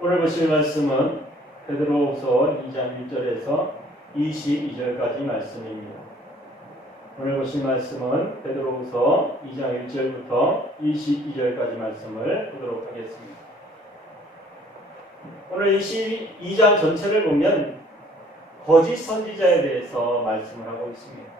오늘 보실 말씀은 베드로후서 2장 1절에서 22절까지 말씀입니다. 오늘 보실 말씀은 베드로후서 2장 1절부터 22절까지 말씀을 보도록 하겠습니다. 오늘 22장 전체를 보면 거짓 선지자에 대해서 말씀을 하고 있습니다.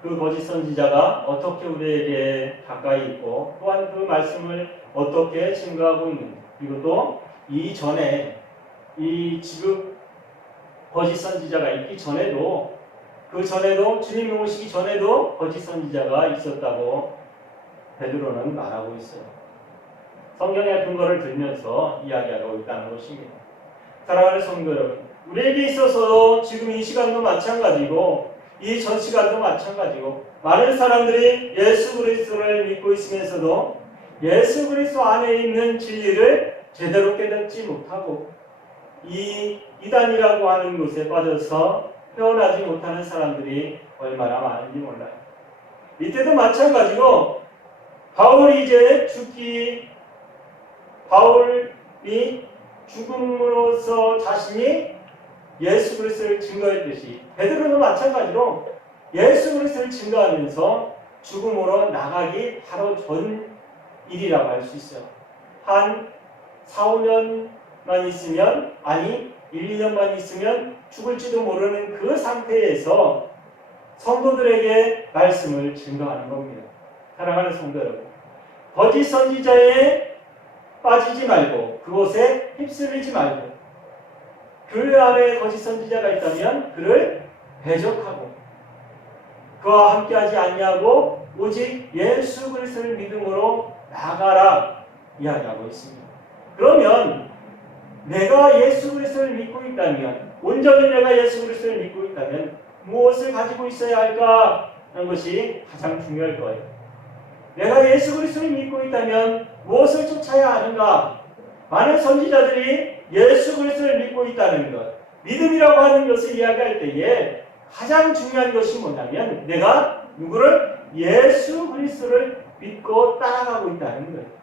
그 거짓 선지자가 어떻게 우리에게 가까이 있고 또한 그 말씀을 어떻게 증거하고 있는지, 그리고 또 이전에 이 지금 거짓 선지자가 있기 전에도 그 전에도 주님이 오시기 전에도 거짓 선지자가 있었다고 베드로는 말하고 있어요. 성경의 근거를 들면서 이야기하고 있다는 것입니다. 사랑하는 성도 여러분, 우리에게 있어서도 지금 이 시간도 마찬가지고 이 전 시간도 마찬가지고 많은 사람들이 예수 그리스도를 믿고 있으면서도 예수 그리스도 안에 있는 진리를 제대로 깨닫지 못하고 이 이단이라고 하는 곳에 빠져서 헤어나지 못하는 사람들이 얼마나 많은지 몰라요. 이때도 마찬가지로 바울이 죽음으로써 자신이 예수 그리스도를 증거했듯이 베드로도 마찬가지로 예수 그리스도를 증거하면서 죽음으로 나가기 바로 전 일이라고 할 수 있어요. 한 4, 5년만 있으면, 아니 1, 2년만 있으면 죽을지도 모르는 그 상태에서 성도들에게 말씀을 증거하는 겁니다. 사랑하는 성도 여러분, 거짓 선지자에 빠지지 말고 그곳에 휩쓸리지 말고 교회 안에 거짓 선지자가 있다면 그를 배적하고 그와 함께하지 않냐고 오직 예수 그리스도를 믿음으로 나가라 이야기하고 있습니다. 그러면 내가 예수 그리스도를 믿고 있다면, 온전히 내가 예수 그리스도를 믿고 있다면 무엇을 가지고 있어야 할까 하는 것이 가장 중요할 거예요. 내가 예수 그리스도를 믿고 있다면 무엇을 쫓아야 하는가? 많은 선지자들이 예수 그리스도를 믿고 있다는 것, 믿음이라고 하는 것을 이야기할 때에 가장 중요한 것이 뭐냐면 내가 누구를? 예수 그리스도를 믿고 따라가고 있다는 거예요.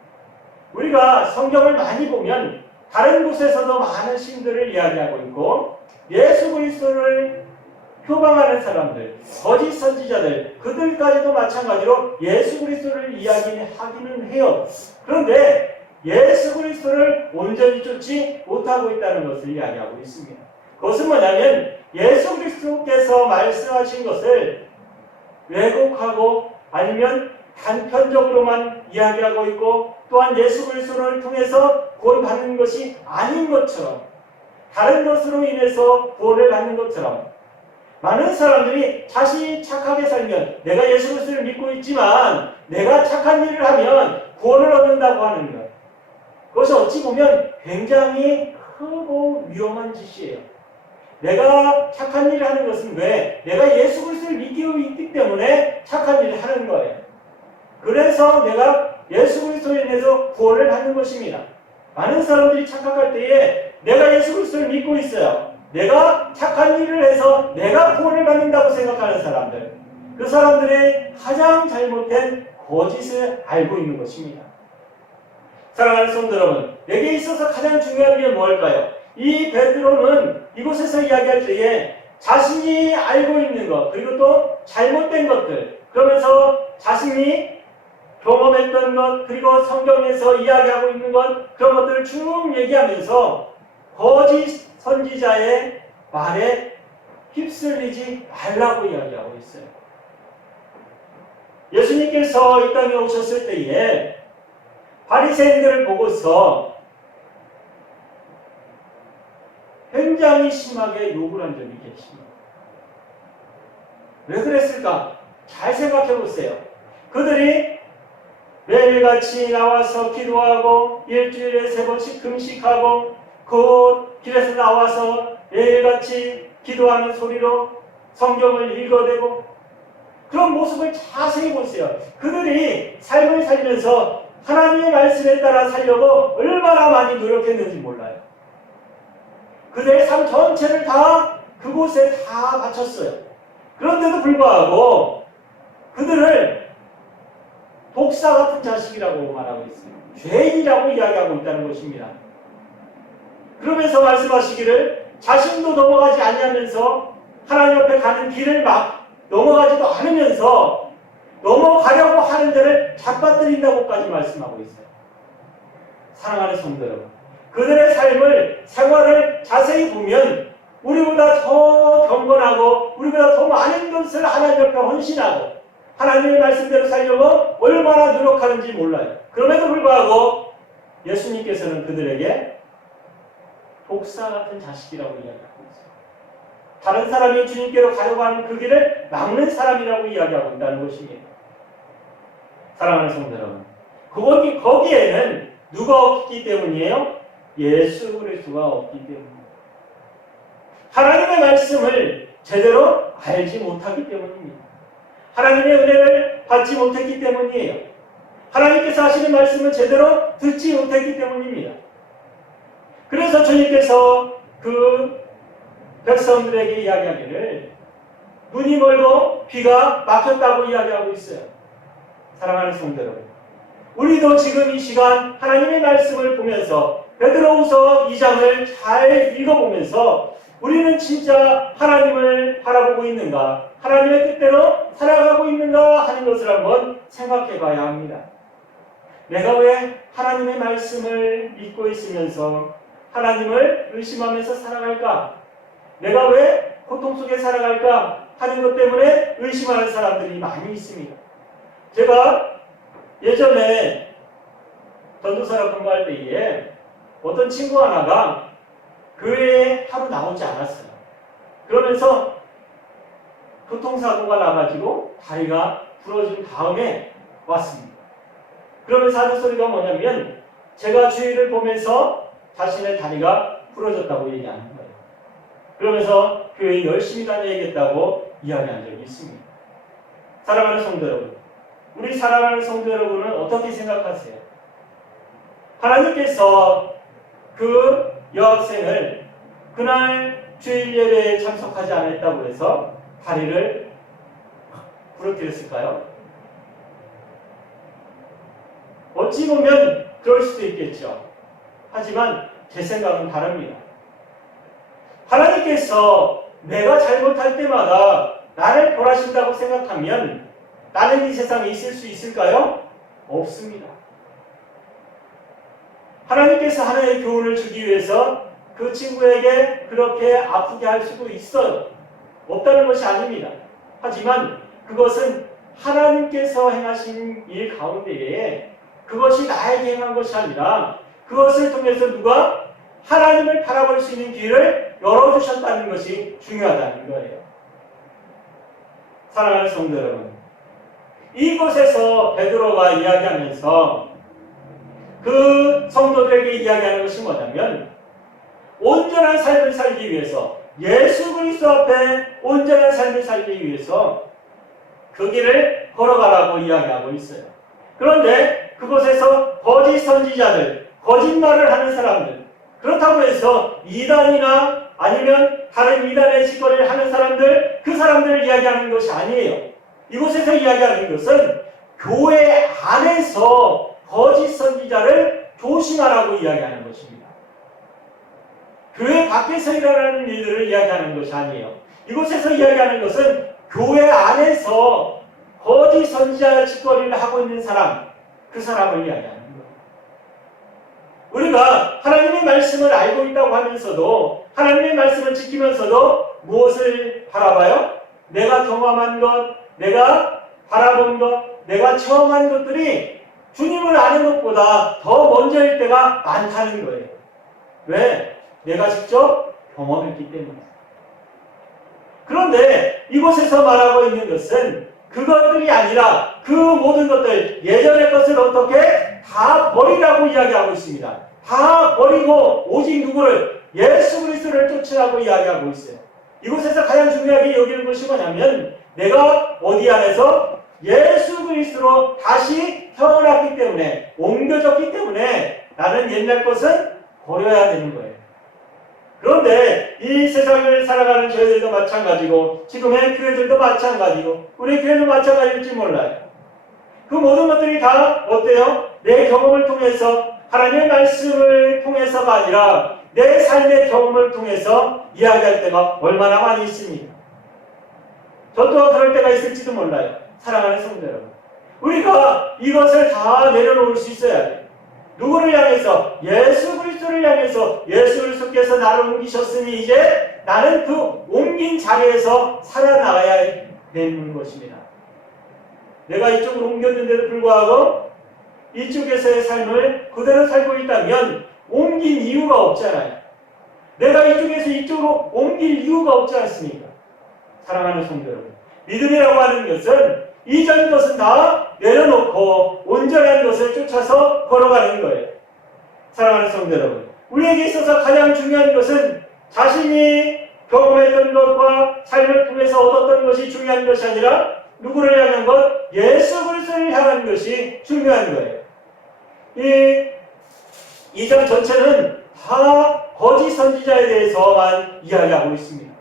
우리가 성경을 많이 보면 다른 곳에서도 많은 신들을 이야기하고 있고 예수 그리스도를 표방하는 사람들, 거짓 선지자들, 그들까지도 마찬가지로 예수 그리스도를 이야기하기는 해요. 그런데 예수 그리스도를 온전히 쫓지 못하고 있다는 것을 이야기하고 있습니다. 그것은 뭐냐면 예수 그리스도께서 말씀하신 것을 왜곡하고 아니면 단편적으로만 이야기하고 있고 또한 예수 그리스도를 통해서 구원받는 것이 아닌 것처럼, 다른 것으로 인해서 구원을 받는 것처럼 많은 사람들이 자신이 착하게 살면, 내가 예수 그리스도를 믿고 있지만 내가 착한 일을 하면 구원을 얻는다고 하는 것, 그것이 어찌 보면 굉장히 크고 위험한 짓이에요. 내가 착한 일을 하는 것은 왜? 내가 예수 그리스도를 믿고 있기 때문에 착한 일을 하는 거예요. 그래서 내가 예수 그리스도에 인해서 구원을 받는 것입니다. 많은 사람들이 착각할 때에 내가 예수 그리스도를 믿고 있어요. 내가 착한 일을 해서 내가 구원을 받는다고 생각하는 사람들, 그 사람들의 가장 잘못된 거짓을 알고 있는 것입니다. 사랑하는 성도 여러분, 내게 있어서 가장 중요한 게 뭘까요? 이 베드로는 이곳에서 이야기할 때에 자신이 알고 있는 것, 그리고 또 잘못된 것들, 그러면서 자신이 경험했던 것, 그리고 성경에서 이야기하고 있는 것, 그런 것들을 쭉 얘기하면서 거짓 선지자의 말에 휩쓸리지 말라고 이야기하고 있어요. 예수님께서 이 땅에 오셨을 때에 바리새인들을 보고서 굉장히 심하게 욕을 한 적이 계십니다. 왜 그랬을까? 잘 생각해 보세요. 그들이 매일같이 나와서 기도하고 일주일에 3번씩 금식하고 그 길에서 나와서 매일같이 기도하는 소리로 성경을 읽어대고 그런 모습을 자세히 보세요. 그들이 삶을 살면서 하나님의 말씀에 따라 살려고 얼마나 많이 노력했는지 몰라요. 그들의 삶 전체를 다 그곳에 다 바쳤어요. 그런데도 불구하고 그들을 독사 같은 자식이라고 말하고 있습니다. 죄인이라고 이야기하고 있다는 것입니다. 그러면서 말씀하시기를 자신도 넘어가지 아니하면서 하나님 옆에 가는 길을 막 넘어가지도 않으면서 넘어가려고 하는 데를 잡아들인다고까지 말씀하고 있어요. 사랑하는 성도 여러분, 그들의 삶을, 생활을 자세히 보면 우리보다 더 경건하고 우리보다 더 많은 것을 하나님 옆에 헌신하고 하나님의 말씀대로 살려고 얼마나 노력하는지 몰라요. 그럼에도 불구하고 예수님께서는 그들에게 독사 같은 자식이라고 이야기하고 있어요. 다른 사람이 주님께로 가려고 하는 그 길을 막는 사람이라고 이야기하고 있다는 것입니다. 사랑하는 성도 여러분, 거기에는 누가 없기 때문이에요? 예수 그리스도가 없기 때문입니다. 하나님의 말씀을 제대로 알지 못하기 때문입니다. 하나님의 은혜를 받지 못했기 때문이에요. 하나님께서 하시는 말씀을 제대로 듣지 못했기 때문입니다. 그래서 주님께서 그 백성들에게 이야기하기를 눈이 멀고 귀가 막혔다고 이야기하고 있어요. 사랑하는 성도 여러분, 우리도 지금 이 시간 하나님의 말씀을 보면서 베드로후서 2장을 잘 읽어보면서 우리는 진짜 하나님을 바라보고 있는가, 하나님의 뜻대로 살아가고 있는가 하는 것을 한번 생각해 봐야 합니다. 내가 왜 하나님의 말씀을 믿고 있으면서 하나님을 의심하면서 살아갈까? 내가 왜 고통 속에 살아갈까 하는 것 때문에 의심하는 사람들이 많이 있습니다. 제가 예전에 전도사를 공부할 때에 어떤 친구 하나가 교회에 하루 나오지 않았어요. 그러면서 교통사고가 나가지고 다리가 부러진 다음에 왔습니다. 그러면서 하는 소리가 뭐냐면 제가 주위를 보면서 자신의 다리가 부러졌다고 얘기하는 거예요. 그러면서 교회에 열심히 다녀야겠다고 이야기한 적이 있습니다. 사랑하는 성도 여러분, 우리 사랑하는 성도 여러분은 어떻게 생각하세요? 하나님께서 그 여학생을 그날 주일 예배에 참석하지 않았다고 해서 다리를 부러뜨렸을까요? 어찌 보면 그럴 수도 있겠죠. 하지만 제 생각은 다릅니다. 하나님께서 내가 잘못할 때마다 나를 벌하신다고 생각하면 나는 이 세상에 있을 수 있을까요? 없습니다. 하나님께서 하나의 교훈을 주기 위해서 그 친구에게 그렇게 아프게 할 수도 있어요. 없다는 것이 아닙니다. 하지만 그것은 하나님께서 행하신 일 가운데에 그것이 나에게 행한 것이 아니라 그것을 통해서 누가 하나님을 바라볼 수 있는 길을 열어주셨다는 것이 중요하다는 거예요. 사랑하는 성도 여러분, 이곳에서 베드로가 이야기하면서 그 성도들에게 이야기하는 것이 뭐냐면 온전한 삶을 살기 위해서, 예수 그리스도 앞에 온전한 삶을 살기 위해서 그 길을 걸어가라고 이야기하고 있어요. 그런데 그곳에서 거짓 선지자들, 거짓말을 하는 사람들, 그렇다고 해서 이단이나 아니면 다른 이단의 짓거리를 하는 사람들, 그 사람들을 이야기하는 것이 아니에요. 이곳에서 이야기하는 것은 교회 안에서 거짓 선지자를 조심하라고 이야기하는 것입니다. 교회 밖에서 일어나는 일들을 이야기하는 것이 아니에요. 이곳에서 이야기하는 것은 교회 안에서 거짓 선지자 짓거리를 하고 있는 사람, 그 사람을 이야기하는 거예요. 우리가 하나님의 말씀을 알고 있다고 하면서도 하나님의 말씀을 지키면서도 무엇을 바라봐요? 내가 경험한 것, 내가 바라본 것, 내가 체험한 것들이 주님을 아는 것보다 더 먼저일 때가 많다는 거예요. 왜? 내가 직접 경험했기 때문이에요. 그런데 이곳에서 말하고 있는 것은 그것들이 아니라 그 모든 것들, 예전의 것을 어떻게 다 버리라고 이야기하고 있습니다. 다 버리고 오직 누구를? 예수 그리스도를 쫓으라고 이야기하고 있어요. 이곳에서 가장 중요하게 여기는 것이 뭐냐면 내가 어디 안에서 예수 그리스도로 다시 태어났기 때문에, 옮겨졌기 때문에 나는 옛날 것은 버려야 되는 거예요. 그런데 이 세상을 살아가는 저희들도 마찬가지고 지금의 교회들도 마찬가지고 우리 교회도 마찬가지일지 몰라요. 그 모든 것들이 다 어때요? 내 경험을 통해서 하나님의 말씀을 통해서가 아니라 내 삶의 경험을 통해서 이야기할 때가 얼마나 많이 있습니까? 저 또한 그럴 때가 있을지도 몰라요. 사랑하는 성도 여러분, 우리가 이것을 다 내려놓을 수 있어야 돼요. 누구를 향해서? 예수 그리스도를 향해서. 예수 그리스도께서 나를 옮기셨으니 이제 나는 그 옮긴 자리에서 살아나가야 되는 것입니다. 내가 이쪽으로 옮겼는데도 불구하고 이쪽에서의 삶을 그대로 살고 있다면 옮긴 이유가 없잖아요. 내가 이쪽에서 이쪽으로 옮길 이유가 없지 않습니까? 사랑하는 성도 여러분, 믿음이라고 하는 것은 이전 것은 다 내려놓고 온전한 것을 쫓아서 걸어가는 거예요. 사랑하는 성도 여러분, 우리에게 있어서 가장 중요한 것은 자신이 경험했던 것과 삶을 통해서 얻었던 것이 중요한 것이 아니라 누구를 향한 것? 예수 그리스도를 향한 것이 중요한 거예요. 이 장 전체는 다 거짓 선지자에 대해서만 이야기하고 있습니다.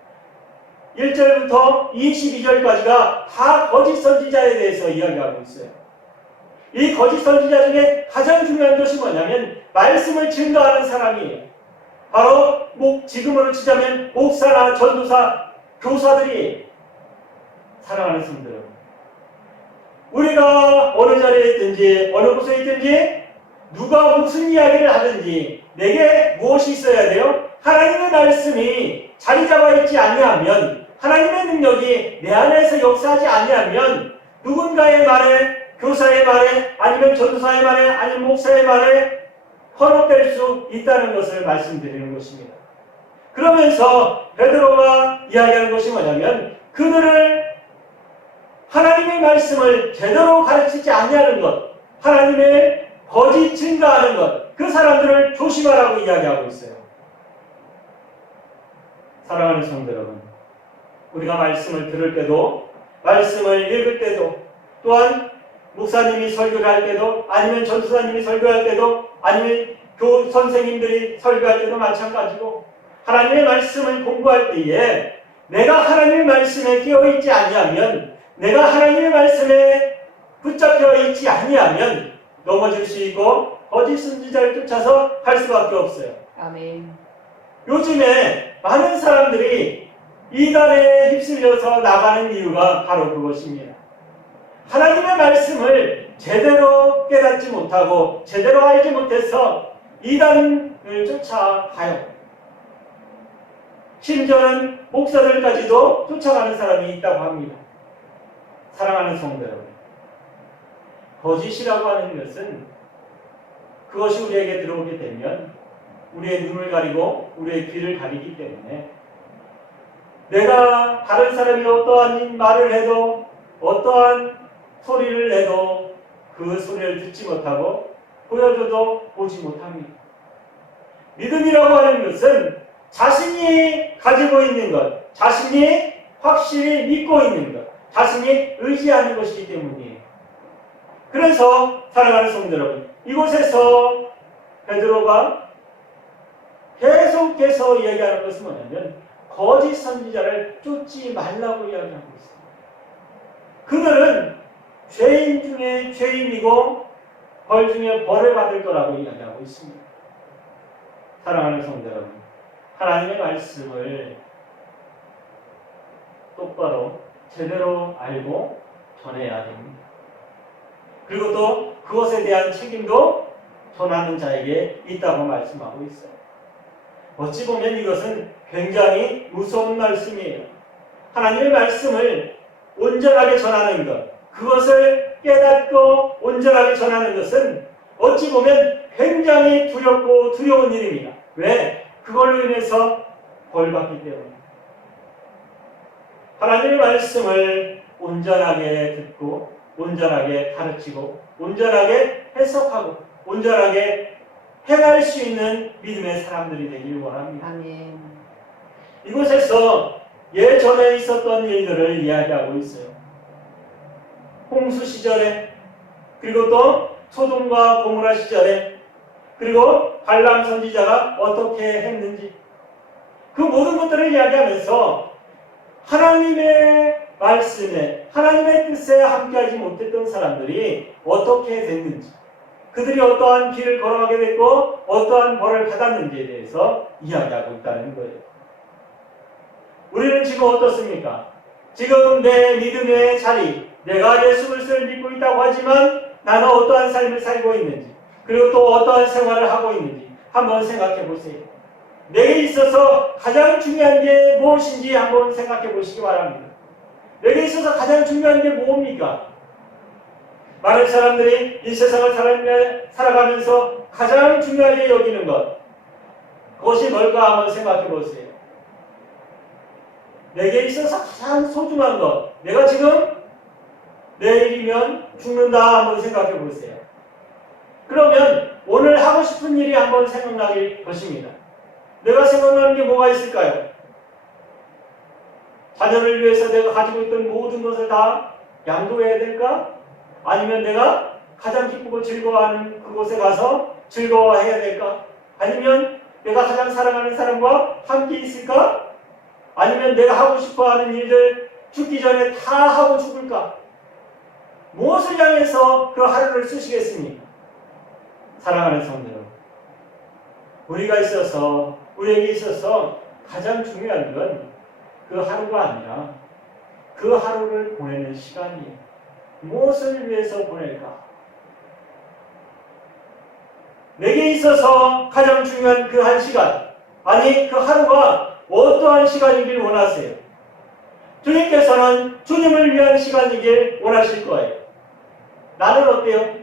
1절부터 22절까지가 다 거짓 선지자에 대해서 이야기하고 있어요. 이 거짓 선지자 중에 가장 중요한 것이 뭐냐면 말씀을 증거하는 사람이에요. 바로 지금으로 치자면 목사나 전도사, 교사들이. 사랑하는 성도 여러분, 우리가 어느 자리에 있든지 어느 곳에 있든지 누가 무슨 이야기를 하든지 내게 무엇이 있어야 돼요? 하나님의 말씀이 자리 잡아 있지 아니하면, 하나님의 능력이 내 안에서 역사하지 아니하면 누군가의 말에, 교사의 말에, 아니면 전도사의 말에, 아니면 목사의 말에 헌업될 수 있다는 것을 말씀드리는 것입니다. 그러면서 베드로가 이야기하는 것이 뭐냐면 그들을 하나님의 말씀을 제대로 가르치지 아니하는 것, 하나님의 거짓 증거하는 것, 그 사람들을 조심하라고 이야기하고 있어요. 사랑하는 성도 여러분, 우리가 말씀을 들을 때도, 말씀을 읽을 때도, 또한 목사님이 설교를 할 때도, 아니면 전도사님이 설교할 때도, 아니면 선생님들이 설교할 때도 마찬가지고, 하나님의 말씀을 공부할 때에 내가 하나님의 말씀에 끼어있지 아니하면, 내가 하나님의 말씀에 붙잡혀 있지 아니하면 넘어질 수 있고 거짓 선지자를 쫓아서 할 수밖에 없어요. 아멘. 요즘에 많은 사람들이 이단에 휩쓸려서 나가는 이유가 바로 그것입니다. 하나님의 말씀을 제대로 깨닫지 못하고 제대로 알지 못해서 이단을 쫓아가요. 심지어는 목사들까지도 쫓아가는 사람이 있다고 합니다. 사랑하는 성도 여러분, 거짓이라고 하는 것은 그것이 우리에게 들어오게 되면 우리의 눈을 가리고 우리의 귀를 가리기 때문에 내가 다른 사람이 어떠한 말을 해도 어떠한 소리를 내도 그 소리를 듣지 못하고 보여줘도 보지 못합니다. 믿음이라고 하는 것은 자신이 가지고 있는 것, 자신이 확실히 믿고 있는 것, 자신이 의지하는 것이기 때문이에요. 그래서 사랑하는 성도 여러분, 이곳에서 베드로가 계속해서 이야기하는 것은 뭐냐면 거짓 선지자를 쫓지 말라고 이야기하고 있습니다. 그들은 죄인 중에 죄인이고 벌 중에 벌을 받을 거라고 이야기하고 있습니다. 사랑하는 성도 여러분, 하나님의 말씀을 똑바로 제대로 알고 전해야 됩니다. 그리고 또 그것에 대한 책임도 전하는 자에게 있다고 말씀하고 있어요. 어찌 보면 이것은 굉장히 무서운 말씀이에요. 하나님의 말씀을 온전하게 전하는 것, 그것을 깨닫고 온전하게 전하는 것은 어찌 보면 굉장히 두렵고 두려운 일입니다. 왜? 그걸로 인해서 벌받기 때문에. 하나님의 말씀을 온전하게 듣고 온전하게 가르치고 온전하게 해석하고 온전하게 행할 수 있는 믿음의 사람들이 되길 원합니다. 아멘. 이곳에서 예전에 있었던 일들을 이야기하고 있어요. 홍수 시절에, 그리고 또 소돔과 고모라 시절에, 그리고 발람 선지자가 어떻게 했는지, 그 모든 것들을 이야기하면서 하나님의 말씀에, 하나님의 뜻에 함께하지 못했던 사람들이 어떻게 됐는지, 그들이 어떠한 길을 걸어가게 됐고 어떠한 벌을 받았는지에 대해서 이야기하고 있다는 거예요. 우리는 지금 어떻습니까? 지금 내 믿음의 자리, 내가 예수 그리스도를 믿고 있다고 하지만 나는 어떠한 삶을 살고 있는지, 그리고 또 어떠한 생활을 하고 있는지 한번 생각해 보세요. 내게 있어서 가장 중요한 게 무엇인지 한번 생각해 보시기 바랍니다. 내게 있어서 가장 중요한 게 뭡니까? 많은 사람들이 이 세상을 살아가면서 가장 중요하게 여기는 것, 그것이 뭘까 한번 생각해 보세요. 내게 있어서 가장 소중한 것, 내가 지금 내일이면 죽는다 한번 생각해 보세요. 그러면 오늘 하고 싶은 일이 한번 생각나길 것입니다. 내가 생각나는 게 뭐가 있을까요? 자녀를 위해서 내가 가지고 있던 모든 것을 다 양도해야 될까? 아니면 내가 가장 기쁘고 즐거워하는 그곳에 가서 즐거워해야 될까? 아니면 내가 가장 사랑하는 사람과 함께 있을까? 아니면 내가 하고 싶어하는 일들 죽기 전에 다 하고 죽을까? 무엇을 향해서 그 하루를 쓰시겠습니까? 사랑하는 성도 여러분, 우리에게 있어서 가장 중요한 건 그 하루가 아니라 그 하루를 보내는 시간이에요. 무엇을 위해서 보낼까? 내게 있어서 가장 중요한 그 한 시간, 아니 그 하루가 어떠한 시간이길 원하세요? 주님께서는 주님을 위한 시간이길 원하실 거예요. 나는 어때요?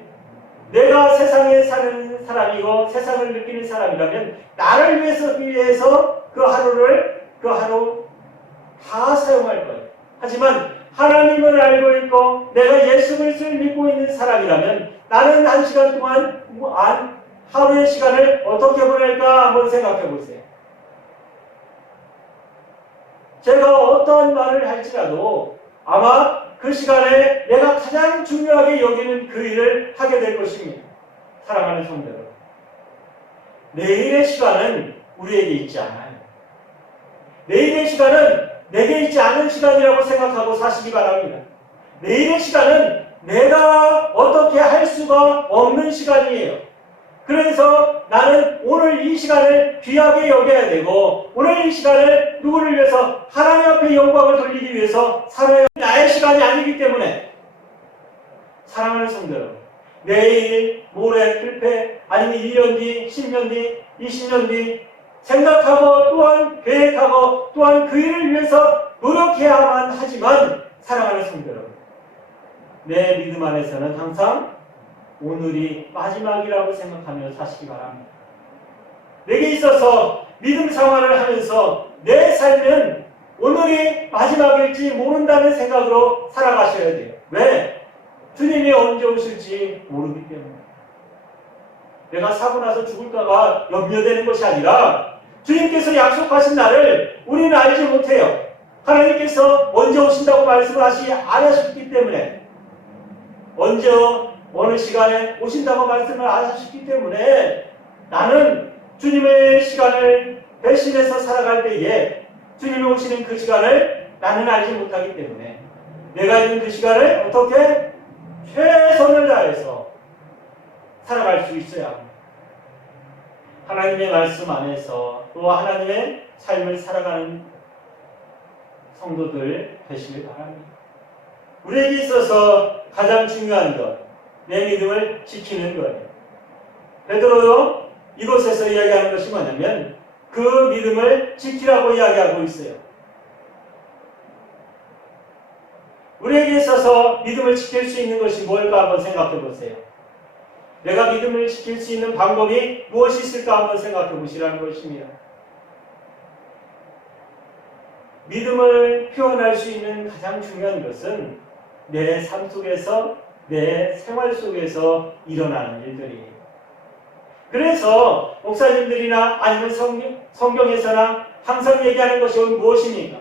내가 세상에 사는 사람이고 세상을 느끼는 사람이라면 나를 위해서 그 하루 다 사용할 거예요. 하지만 하나님을 알고 있고 내가 예수 그리스도를 믿고 있는 사람이라면 나는 한 시간 동안 하루의 시간을 어떻게 보낼까 한번 생각해 보세요. 제가 어떤 말을 할지라도 아마 그 시간에 내가 가장 중요하게 여기는 그 일을 하게 될 것입니다. 사랑하는 성도 여러분, 내일의 시간은 우리에게 있지 않아요. 내일의 시간은 내게 있지 않은 시간이라고 생각하고 사시기 바랍니다. 내일의 시간은 내가 어떻게 할 수가 없는 시간이에요. 그래서 나는 오늘 이 시간을 귀하게 여겨야 되고 오늘 이 시간을 누구를 위해서 하나님 앞에 영광을 돌리기 위해서 살아야 나의 시간이 아니기 때문에 사랑하는 성도 여러분, 내일, 모레, 불패 아니면 1년 뒤, 10년 뒤, 20년 뒤 생각하고 또한 계획하고 또한 그 일을 위해서 노력해야만 하지만 사랑하는 성도 여러분, 내 믿음 안에서는 항상 오늘이 마지막이라고 생각하며 사시기 바랍니다. 내게 있어서 믿음 생활을 하면서 내 삶은 오늘이 마지막일지 모른다는 생각으로 살아가셔야 돼요. 왜? 주님이 언제 오실지 모르기 때문에. 내가 사고 나서 죽을까가 염려되는 것이 아니라 주님께서 약속하신 날을 우리는 알지 못해요. 하나님께서 언제 오신다고 말씀을 안 하셨기 때문에 언제 어느 시간에 오신다고 말씀을 안 하셨기 때문에 나는 주님의 시간을 배신해서 살아갈 때에 주님이 오시는 그 시간을 나는 알지 못하기 때문에 내가 있는 그 시간을 어떻게 최선을 다해서 살아갈 수 있어야 합니다. 하나님의 말씀 안에서 또 하나님의 삶을 살아가는 성도들 되시길 바랍니다. 우리에게 있어서 가장 중요한 것, 내 믿음을 지키는 거예요. 베드로도 이곳에서 이야기하는 것이 뭐냐면 그 믿음을 지키라고 이야기하고 있어요. 우리에게 있어서 믿음을 지킬 수 있는 것이 뭘까 한번 생각해 보세요. 내가 믿음을 지킬 수 있는 방법이 무엇이 있을까 한번 생각해 보시라는 것입니다. 믿음을 표현할 수 있는 가장 중요한 것은 내 삶 속에서, 내 생활 속에서 일어나는 일들이에요. 그래서 목사님들이나 아니면 성경에서나 항상 얘기하는 것이 무엇입니까?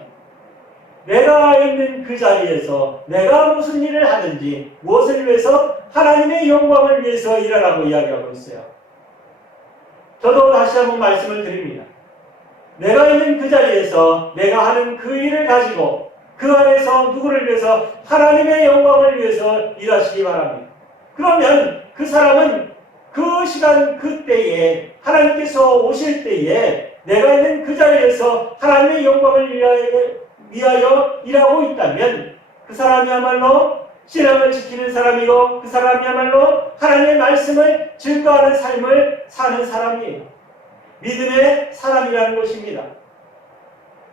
내가 있는 그 자리에서 내가 무슨 일을 하든지 무엇을 위해서 하나님의 영광을 위해서 일하라고 이야기하고 있어요. 저도 다시 한번 말씀을 드립니다. 내가 있는 그 자리에서 내가 하는 그 일을 가지고 그 안에서 누구를 위해서 하나님의 영광을 위해서 일하시기 바랍니다. 그러면 그 사람은 그 시간 그때에 하나님께서 오실 때에 내가 있는 그 자리에서 하나님의 영광을 위하여 일하고 있다면 그 사람이야말로 신앙을 지키는 사람이고 그 사람이야말로 하나님의 말씀을 증거하는 삶을 사는 사람이에요. 믿음의 사람이라는 것입니다.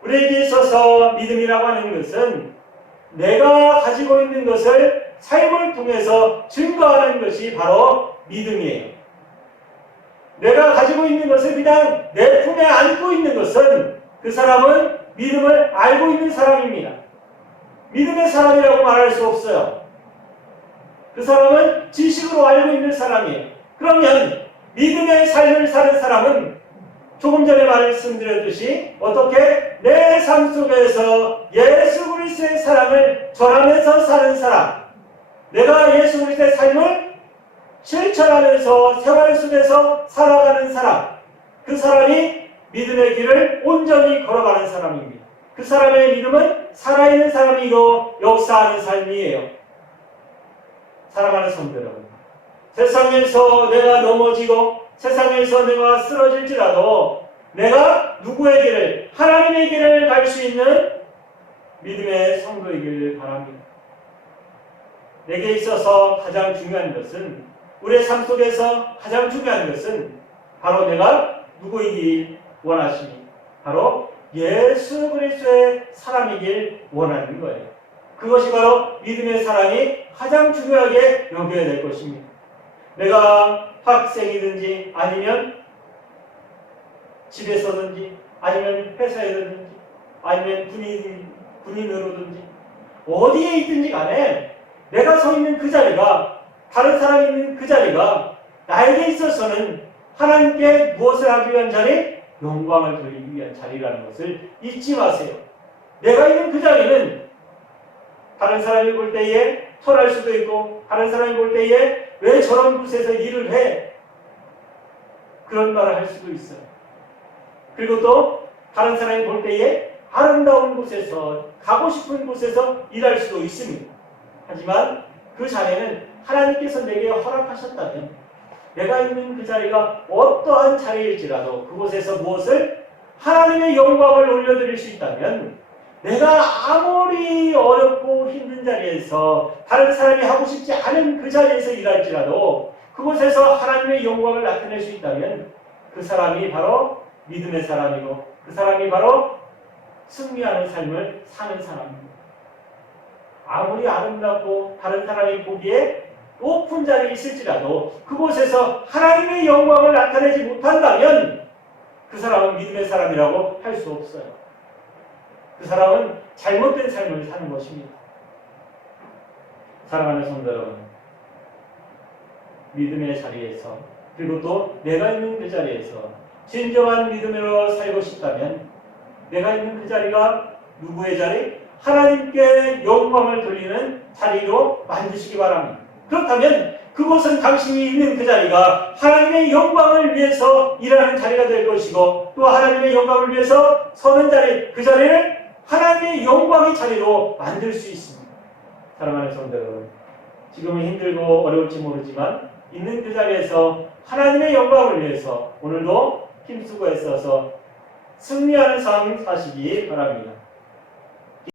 우리에게 있어서 믿음이라고 하는 것은 내가 가지고 있는 것을 삶을 통해서 증거하는 것이 바로 믿음이에요. 내가 가지고 있는 것을 그냥 내 품에 안고 있는 것은 그 사람은 믿음을 알고 있는 사람입니다. 믿음의 사람이라고 말할 수 없어요. 그 사람은 지식으로 알고 있는 사람이에요. 그러면 믿음의 삶을 사는 사람은 조금 전에 말씀드렸듯이 어떻게 내 삶 속에서 예수 그리스도의 사랑을 전하면서 사는 사람, 내가 예수 그리스도의 삶을 실천하면서 생활 속에서 살아가는 사람, 그 사람이 믿음의 길을 온전히 걸어가는 사람입니다. 그 사람의 믿음은 살아있는 사람이고 역사하는 삶이에요. 사랑하는 성도 여러분, 세상에서 내가 넘어지고 세상에서 내가 쓰러질지라도 내가 누구에게를 하나님에게를 갈 수 있는 믿음의 성도이길 바랍니다. 내게 있어서 가장 중요한 것은 우리의 삶 속에서 가장 중요한 것은 바로 내가 누구이길 원하시니 바로 예수 그리스도의 사람이길 원하는 거예요. 그것이 바로 믿음의 사람이 가장 중요하게 여겨야 될 것입니다. 내가 학생이든지 아니면 집에서든지 아니면 회사에든지 아니면 군인으로든지 어디에 있든지 간에 내가 서 있는 그 자리가 다른 사람이 있는 그 자리가 나에게 있어서는 하나님께 무엇을 하기 위한 자리? 영광을 돌리기 위한 자리라는 것을 잊지 마세요. 내가 있는 그 자리는 다른 사람이 볼 때에 설할 수도 있고 다른 사람이 볼 때에 왜 저런 곳에서 일을 해? 그런 말을 할 수도 있어요. 그리고 또 다른 사람이 볼 때에 아름다운 곳에서 가고 싶은 곳에서 일할 수도 있습니다. 하지만 그 자리는 하나님께서 내게 허락하셨다면 내가 있는 그 자리가 어떠한 자리일지라도 그곳에서 무엇을 하나님의 영광을 올려드릴 수 있다면 내가 아무리 어렵고 힘든 자리에서 다른 사람이 하고 싶지 않은 그 자리에서 일할지라도 그곳에서 하나님의 영광을 나타낼 수 있다면 그 사람이 바로 믿음의 사람이고 그 사람이 바로 승리하는 삶을 사는 사람입니다. 아무리 아름답고 다른 사람이 보기에 높은 자리에 있을지라도 그곳에서 하나님의 영광을 나타내지 못한다면 그 사람은 믿음의 사람이라고 할 수 없어요. 그 사람은 잘못된 삶을 사는 것입니다. 사랑하는 성도 여러분, 믿음의 자리에서 그리고 또 내가 있는 그 자리에서 진정한 믿음으로 살고 싶다면 내가 있는 그 자리가 누구의 자리? 하나님께 영광을 돌리는 자리로 만드시기 바랍니다. 그렇다면 그곳은 당신이 있는 그 자리가 하나님의 영광을 위해서 일하는 자리가 될 것이고 또 하나님의 영광을 위해서 서는 자리, 그 자리를 하나님의 영광의 자리로 만들 수 있습니다. 사랑하는 성도 여러분, 지금은 힘들고 어려울지 모르지만 있는 그 자리에서 하나님의 영광을 위해서 오늘도 힘쓰고 애써서 승리하는 삶 사시기 바랍니다.